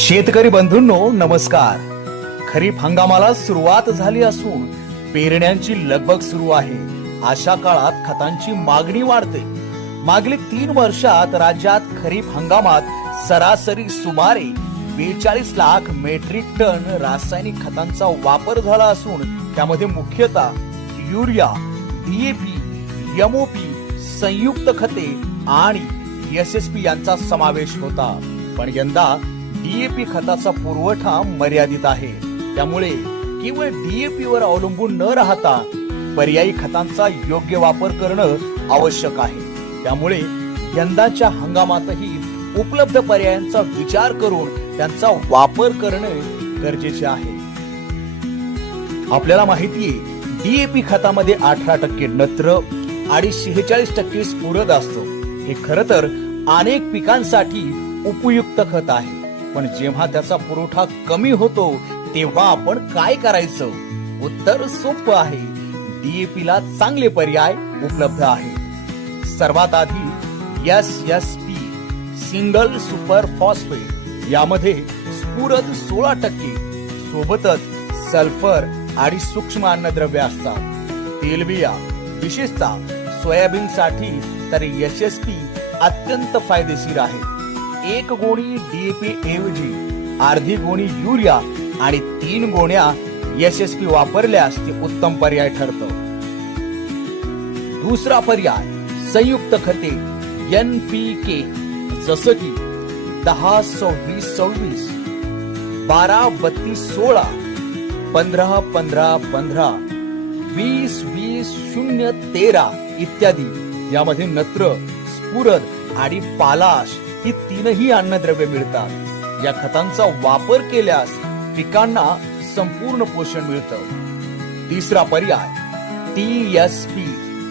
शेतकरी बंधूंनो नमस्कार। खरीप हंगामाला सुरुवात झाली असून पेरण्यांची लगबग सुरू आहे। अशा काळात खतांची मागणी वाढते। मागील 3 वर्षात राज्यात खरीप हंगामात सरासरी सुमारे 42 लाख मेट्रिक टन रासायनिक खतांचा वापर झाला असून त्यामध्ये मुख्यतः युरिया, डीएपी, एमओपी, संयुक्त खते आणि एसएसपी यांचा समावेश होता। पण यंदा डीएपी खताचा पुरवठा मर्यादित आहे। त्यामुळे केवळ डीएपी वर अवलंबून न राहता पर्यायी खतांचा योग्य वापर करणं आवश्यक आहे। त्यामुळे यंदाच्या हंगामातही उपलब्ध पर्यायांचा विचार करून त्यांचा वापर करणे गरजेचे आहे। आपल्याला माहिती आहे डीएपी खतामध्ये 18% नत्र आणि 46% स्फुरद असतो। हे खरं तर अनेक पिकांसाठी उपयुक्त खत आहे, पण जेव्हा त्याचा पुरवठा कमी होतो तेव्हा आपण काय करायचं? उत्तर सोपं आहे। डीएपी ला चांगले पर्याय उपलब्ध आहे। सर्वात आधी एसएसपी सिंगल सुपर फॉस्फेट, यामध्ये स्फुरद 16%, सोबतच सल्फर आणि सूक्ष्म अन्नद्रव्य असतात। तेलबिया विशेषतः सोयाबीन साठी तर एसएसपी अत्यंत फायदेशीर आहे। 1 गोणी डीएपी ऐवजी अर्धी गोणी युरिया आणि 3 गोण्या एसएसपी वापरल्यास ते उत्तम पर्याय ठरतं। दुसरा पर्याय संयुक्त खते एनपीके, जसं की 10-26-26, 12-32-16, 15-15-15, 20-20-0-13 इत्यादी। यामध्ये नत्र, स्फुरद आणि पालाश ही 3ही अन्नद्रव्ये मिळतात। या खतांचा वापर केल्यास पिकांना संपूर्ण पोषण मिळतं। तिसरा पर्याय टीएसपी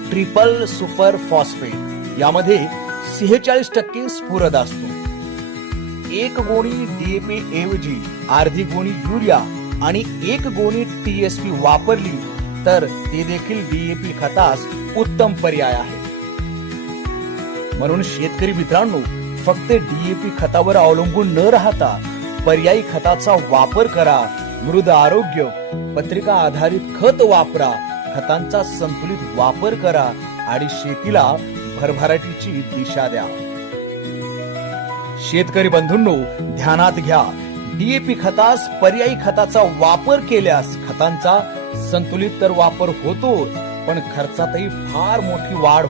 ट्रिपल सुपर फॉस्फेट, यामध्ये 46% स्फुरद असतो। 1 गोणी डीएपी ऐवजी अर्धी गोणी युरिया आणि 1 गोणी टीएसपी वापरली तर ते देखील डीएपी खतास उत्तम पर्याय आहे। म्हणून शेतकरी मित्रांनो, फक्त डीएपी खतावर अवलंबून न राहता पर्यायी खताचा वापर करा। मृद आरोग्य पत्रिका आधारित खत वापरा, खतांचा संतुलित वापर करा आणि शेतीला भरभराटीची दिशा द्या। शेतकरी बंधूंनो ध्यानात घ्या, डीएपी खतास पर्यायी खताचा वापर केल्यास खतांचा संतुलित तर वापर होतोच, पण खर्चातही फार मोठी वाढ